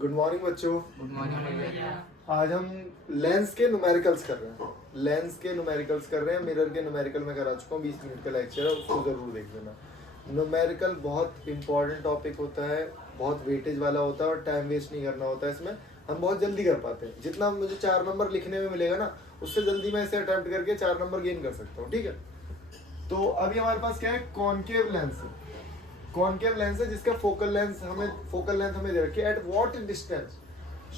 Good morning बच्चों। Good morning भैया। आज हम लेंस के न्यूमेरिकल्स कर रहे हैं। लेंस के न्यूमेरिकल्स कर रहे हैं। मिरर के न्यूमेरिकल में करा चुका हूँ, 20 मिनट का लेक्चर है, उसको जरूर देख लेना। न्यूमेरिकल बहुत इंपॉर्टेंट टॉपिक होता है, बहुत वेटेज वाला होता है और टाइम वेस्ट नहीं करना होता है। इसमें हम बहुत जल्दी कर पाते हैं। जितना मुझे 4 नंबर लिखने में मिलेगा ना, उससे जल्दी मैं इसे अटेम्प्ट करके 4 नंबर गेन कर सकता हूँ। ठीक है, तो अभी हमारे पास क्या है, कॉनकेव लेंस है। कॉनकेव लेंस है जिसका फोकल लेंथ हमें दे रखी है। At what distance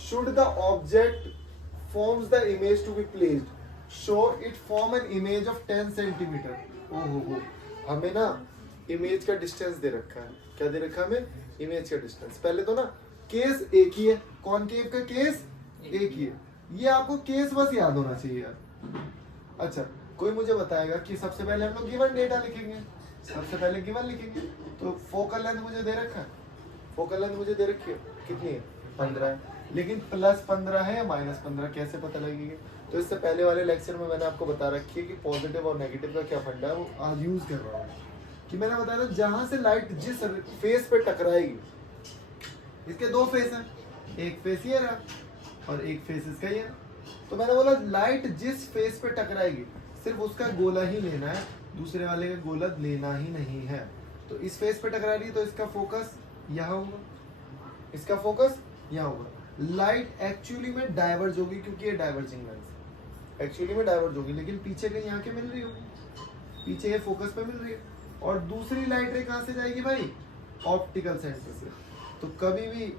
should the object forms the image to be placed, show it form an image of 10 centimeter। ओहो, हमें ना इमेज का डिस्टेंस दे रखा है। क्या दे रखा है हमें? इमेज का डिस्टेंस। पहले तो ना केस एक ही है, कॉनकेव का केस एक ही है। ये आपको केस बस याद होना चाहिए यार। अच्छा, कोई मुझे बताएगा कि सबसे पहले हम लोग गिवन डेटा लिखेंगे, सबसे पहले गिवन लिखेंगे। तो फोकल लेंथ मुझे दे रखा है, फोकल लेंथ मुझे दे रखी है, कितनी है? 15 है। लेकिन प्लस 15 है या माइनस 15 कैसे पता लगेगी? तो इससे पहले वाले लेक्चर में मैंने आपको बता रखी है कि पॉजिटिव और नेगेटिव का क्या फंडा है, वो आज यूज कर रहा हूँ। कि मैंने बताया था जहां से लाइट जिस फेस पे टकराएगी, इसके दो फेस हैं, एक फेस ये रहा और एक फेस इसका ये। तो मैंने बोला लाइट जिस फेस पे टकराएगी सिर्फ उसका गोला ही लेना है, दूसरे वाले का गोला लेना ही नहीं है। तो इस फेस पे टकरा रही है तो इसका फोकस यहाँ होगा, इसका फोकस यहाँ होगा। लाइट एक्चुअली में डाइवर्ज होगी क्योंकि ये डाइवर्जिंग लेंस है, एक्चुअली में डाइवर्ज होगी, लेकिन पीछे कहीं यहाँ के मिल रही होगी, पीछे ये फोकस पे मिल रही है। और दूसरी लाइट रे कहाँ से जाएगी भाई? ऑप्टिकल सेंटर से। तो कभी भी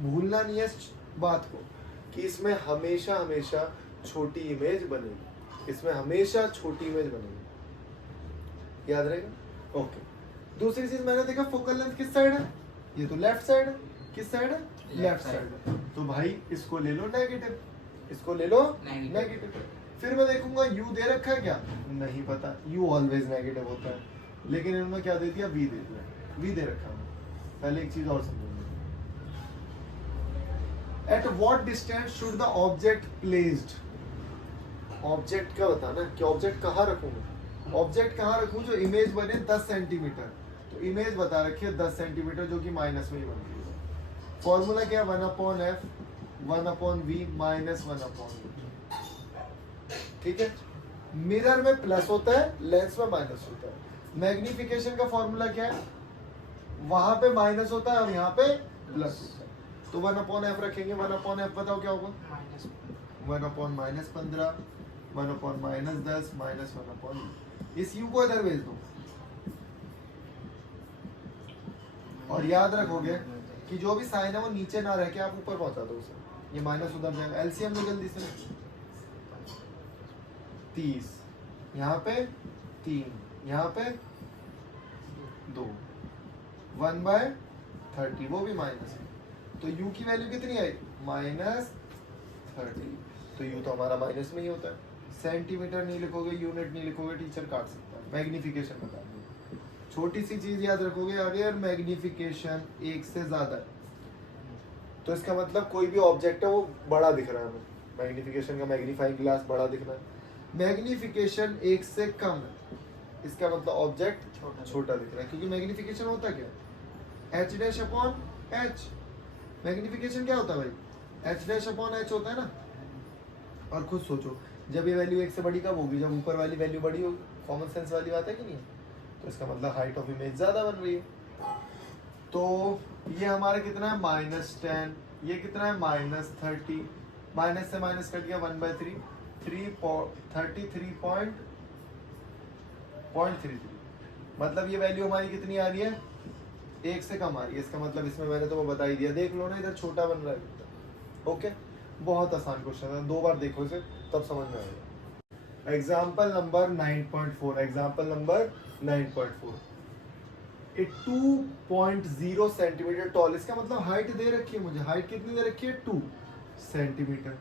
भूलना नहीं है इस बात को कि इसमें हमेशा हमेशा छोटी इमेज बनेगी, इसमें हमेशा छोटी इमेज बनेगी, याद रहेगा। ओके, दूसरी चीज मैंने देखा फोकल लेंथ किस साइड है? ये तो लेफ्ट साइड है। किस साइड है? Left side. तो भाई इसको ले लो नेगेटिव, इसको ले लो नेगेटिव। फिर मैं देखूंगा यू दे रखा है क्या? नहीं पता, यू ऑलवेज नेगेटिव होता है, लेकिन इन्होंने क्या दे दिया? वी दे दिया, वी दे रखा है। पहले एक चीज और समझोगे, at what distance should the object placed. Object का बताना कि ऑब्जेक्ट कहाँ रखूंगा, ऑब्जेक्ट कहाँ रखूं जो इमेज बने 10 सेंटीमीटर। तो इमेज बता रखी है 10 सेंटीमीटर, जो कि माइनस में ही बनती है। फॉर्मूला क्या? 1/f 1/v minus 1/v। ठीक है, मिरर में प्लस होता है, लेंस में माइनस होता है। मैग्निफिकेशन का फॉर्मूला क्या है? वहां पे माइनस होता है और यहाँ पे प्लस होता है। तो 1/f रखेंगे। 1/f बताओ क्या होगा? 1/-15 1/-10 माइनस 1/। इस u को इधर भेज दो और याद रखोगे कि जो भी साइन है वो नीचे ना रह के आप ऊपर पहुंचा दो उसे, ये माइनस उधर जाएगा। एलसीएम लो जल्दी से। 30 यहाँ पे 3, यहाँ पे 2, 1/30, वो भी माइनस है। तो u की वैल्यू कितनी आई? -30। तो u तो हमारा माइनस में ही होता है। सेंटीमीटर नहीं लिखोगे, यूनिट नहीं लिखोगे, टीचर काट सकता है। मैग्निफिकेशन बता दो। छोटी सी चीज याद रखोगे, अगर मैग्निफिकेशन 1 से ज्यादा है तो इसका मतलब कोई भी ऑब्जेक्ट है वो बड़ा दिख रहा है हमें। मैग्निफिकेशन का मैग्नीफाइंग ग्लास बड़ा दिख रहा है। मैग्निफिकेशन 1 से कम है, इसका मतलब ऑब्जेक्ट छोटा दिख रहा है। क्योंकि मैग्निफिकेशन होता क्या है? h'/h। मैग्निफिकेशन क्या होता है भाई? h'/h होता है ना। और खुद सोचो, जब ये वैल्यू 1 से बड़ी कब होगी? जब ऊपर वाली वैल्यू बड़ी होगी। कॉमन सेंस वाली बात है कि नहीं? तो इसका मतलब हाइट ऑफ इमेज ज्यादा बन रही है। तो ये हमारा कितना है? -10। ये कितना है? -30। माइनस से माइनस कट गया 1/3, 33.33। मतलब ये वैल्यू हमारी कितनी आ रही है? 1 से कम आ रही है। इसका मतलब इसमें मैंने तो बता ही दिया, देख लो ना, इधर छोटा बन रहा है। ओके, बहुत आसान क्वेश्चन है, 2 बार देखो इसे तब समझ में आएगा। Example number 9.4। Example number 9.4। 2.0 centimetre toll. इसका मतलब हाइट दे रखी है मुझे। हाइट कितनी दे रखी है? 2 सेंटीमीटर।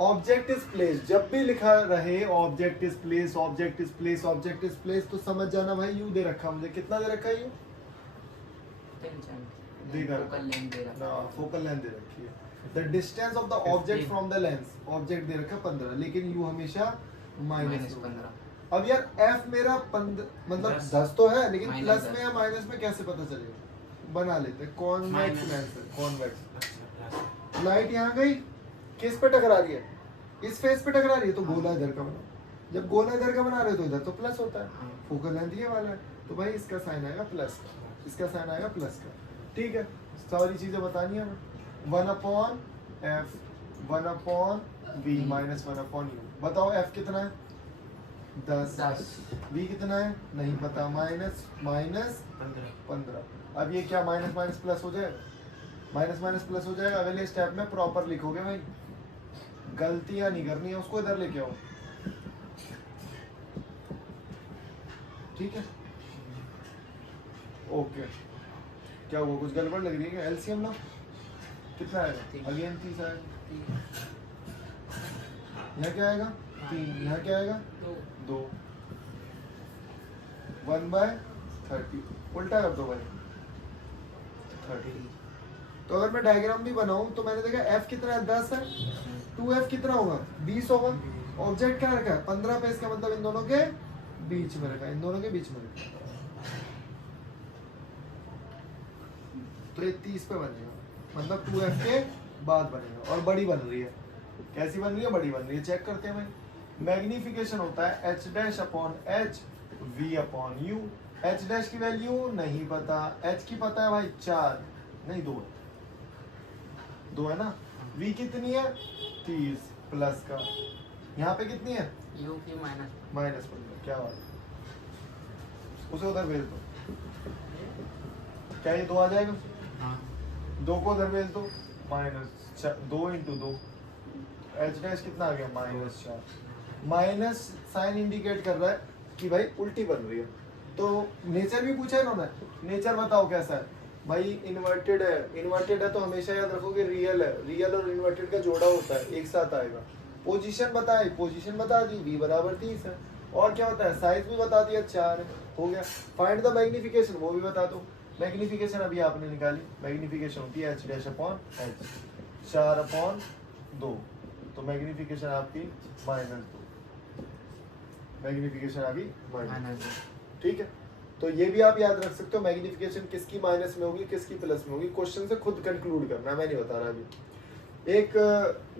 Object is place. जब भी लिखा रहे object is place, object is place, object is place, तो समझ जाना भाई यू दे रखा मुझे। कितना दे रखा है? यू फोकल लेंथ दे रखी है। The distance of the object from the lens, object दे रखा 15, लेकिन यू हमेशा -15। अब यार f मेरा 15 मतलब 10 तो है, लेकिन प्लस में या माइनस में कैसे पता चलेगा? बना लेते हैं, कॉन्वेक्स माइनस। लेंस है, कॉन्वेक्स। अच्छा प्लस। लाइट यहाँ गई, किस पे टकरा रही है, इस फेस पे टकरा रही है, तो गोला इधर का बना, जब गोला इधर का बना रहे हो तो इधर तो प्लस होता है, हाँ। फोकल लेंथ ये वाला है, तो भाई इसका साइन आएगा प्लस का, इसका साइन आएगा प्लस का। ठीक है, सारी चीजें बतानी है हमें। 1/f 1/v minus 1/u। बताओ f कितना है, 10। v कितना है नहीं पता, माइनस 15। अब ये क्या माइनस माइनस प्लस हो जाएगा, माइनस माइनस प्लस हो जाएगा। अगले स्टेप में प्रॉपर लिखोगे भाई, गलतियां नहीं करनी है, उसको इधर लेके आओ। ठीक है, ओके। क्या हुआ, कुछ गड़बड़ लग रही है? एलसीएम लो, कितना आएगा, अगेन 30 आएगा। यहाँ क्या आएगा 3, यहाँ क्या आएगा 2। 1/30 उल्टा कर दो भाई, 30। तो अगर मैं डायग्राम भी बनाऊं तो मैंने देखा f कितना है, 10 है, 2f कितना होगा, 20 होगा। ऑब्जेक्ट क्या रखा है 15 पे, इसका मतलब इन दोनों के बीच में रखा है, इन दोनों के बीच में रखा है। तो ये 30 पे बनेगा, मतलब 2f के बाद बनेगा, और बड़ी बन रही है। कैसी बन रही है, बड़ी बन रही है। चेक करते हैं भाई। मैग्निफिकेशन होता है h dash upon h v upon u। h dash की वैल्यू नहीं पता, h की पता है भाई 4 नहीं 2 है, 2 है ना। v कितनी है 30 प्लस का, यहाँ पे कितनी है यू की माइनस। -15। क्या बात है, उसे उधर भेज दो। क्या ये 2 आ जाएगा, हाँ 2 को उधर भेज दो, -2 × 2। एच डैश कितना आ गया -4। माइनस साइन इंडिकेट कर रहा है कि भाई उल्टी बन रही है। तो नेचर भी पूछा है इन्होंने, नेचर बताओ कैसा है भाई। इन्वर्टेड है, इन्वर्टेड है तो हमेशा याद रखोगे रियल है, रियल और इन्वर्टेड का जोड़ा होता है, एक साथ आएगा। पोजीशन बताई, पोजीशन बता दी, v बराबर 30 है। और क्या होता है, साइज भी बता दिया 4 है, हो गया। फाइंड द मैग्निफिकेशन, वो भी बता दो। मैग्निफिकेशन अभी आपने निकाली, मैग्निफिकेशन होती है h डैश अपॉन h, 4/2। तो मैग्निफिकेशन आपकी -2, मैग्निफिकेशन आपकी -2। माइनस। ठीक है, तो ये भी आप याद रख सकते हो, मैग्निफिकेशन किसकी माइनस में होगी किसकी प्लस में होगी। क्वेश्चन से खुद कंक्लूड करना है, मैं नहीं बता रहा अभी। एक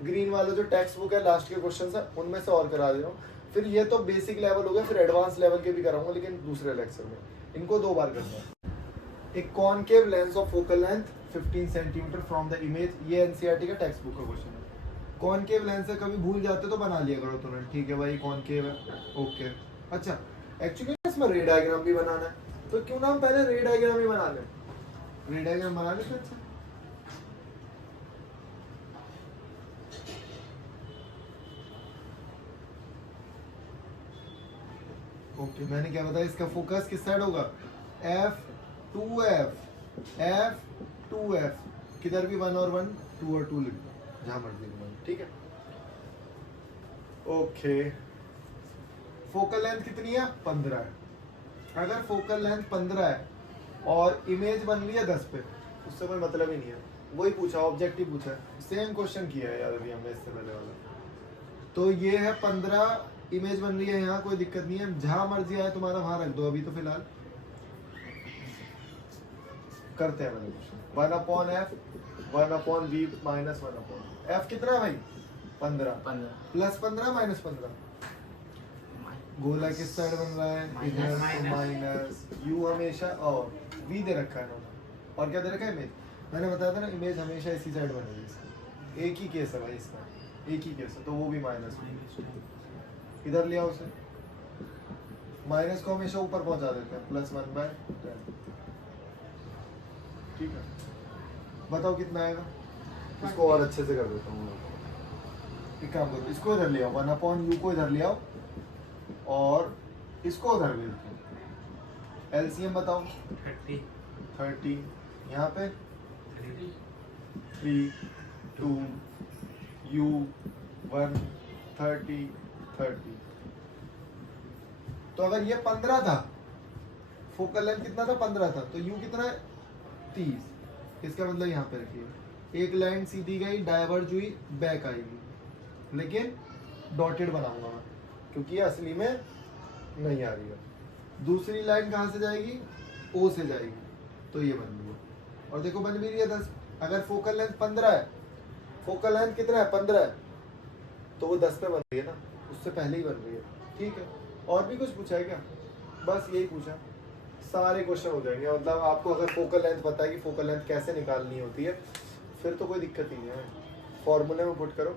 ग्रीन वाला जो टेक्स्ट बुक है, लास्ट के क्वेश्चन है उनमें से और करा दे रहा हूँ। फिर ये तो बेसिक लेवल हो गया, फिर एडवांस लेवल के भी कराऊंगा, लेकिन दूसरे लेक्चर में। इनको 2 बार करना है। एक concave lens of focal length 15 centimetre from the image, ये एनसीईआरटी का टेक्स्ट बुक का क्वेश्चन है। कॉनकेव लेंस है, कभी भूल जाते तो बना लिया करो तुरंत। ठीक है भाई, कॉनकेव है, ओके। अच्छा, एक्चुअली इसमें रे डायग्राम भी बनाना है, तो क्यों ना हम पहले रे डायग्राम ही बना लें। रे डायग्राम बना लेते हैं। अच्छा, ओके। मैंने क्या बताया, इसका फोकस किस साइड होगा, f2f f2f, किधर भी 1 और 1, 2 और 2 लिख दो, जहां मर्जी लिखो। ठीक है, ओके। फोकल लेंथ कितनी है 15 है। अगर फोकल लेंथ 15 है और इमेज बन रही है 10 पे, उससे कोई मतलब ही नहीं है। वही पूछा, ऑब्जेक्टिव पूछा, सेम क्वेश्चन किया है यार अभी हमने इससे पहले वाला। तो ये है 15, इमेज बन रही है यहाँ, कोई दिक्कत नहीं है, जहां मर्जी आए तुम्हारा वहां रख दो अभी तो फिलहाल। करते हैं मैंने question. 1/f 1/v minus 1/f। f कितना है भाई 15 प्लस 15 माइनस 15। गोला किस साइड बन रहा है, इधर, तो माइनस। u हमेशा, और v दे रखा है इन्होंने, और क्या दे रखा है इमेज। मैंने बताया था ना, इमेज हमेशा इसी साइड बनेगी इसका। एक ही केस है भाई इसका, एक ही केस है, तो वो भी माइनस। इधर लिया उसे, माइनस को हमेशा ऊपर पहुंचा देते हैं, +1/10। ठीक है, बताओ कितना आएगा। इसको और अच्छे से कर देता हूँ। एक काम करो, इसको इधर ले आओ, 1/u को इधर ले आओ और इसको उधर भेज दो। एलसीएम बताओ 30, यहाँ पे 3 2 u 1 30 30। तो अगर ये 15 था, फोकल लेंथ कितना था 15 था, तो u कितना है 30। इसका मतलब यहाँ पे रखिए, एक लाइन सीधी गई, डाइवर्ज हुई, बैक आएगी, लेकिन डॉटेड बनाऊंगा मैं, क्योंकि ये असली में नहीं आ रही है। दूसरी लाइन कहाँ से जाएगी, ओ से जाएगी, तो ये बन गया। और देखो बन भी रही है 10। अगर फोकल लेंथ 15 है, फोकल लेंथ कितना है 15 है, तो वो 10 पे बन रही है ना, उससे पहले ही बन रही है। ठीक है, और भी कुछ पूछा है क्या? बस यही पूछा, सारे क्वेश्चन हो जाएंगे। मतलब आपको अगर फोकल लेंथ पता है कि फोकल लेंथ कैसे निकालनी होती है, फिर तो कोई दिक्कत ही नहीं है, फॉर्मूले में पुट करो।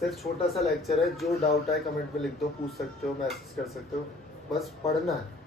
सिर्फ छोटा सा लेक्चर है, जो डाउट है कमेंट में लिख दो, पूछ सकते हो, मैसेज कर सकते हो, बस पढ़ना है।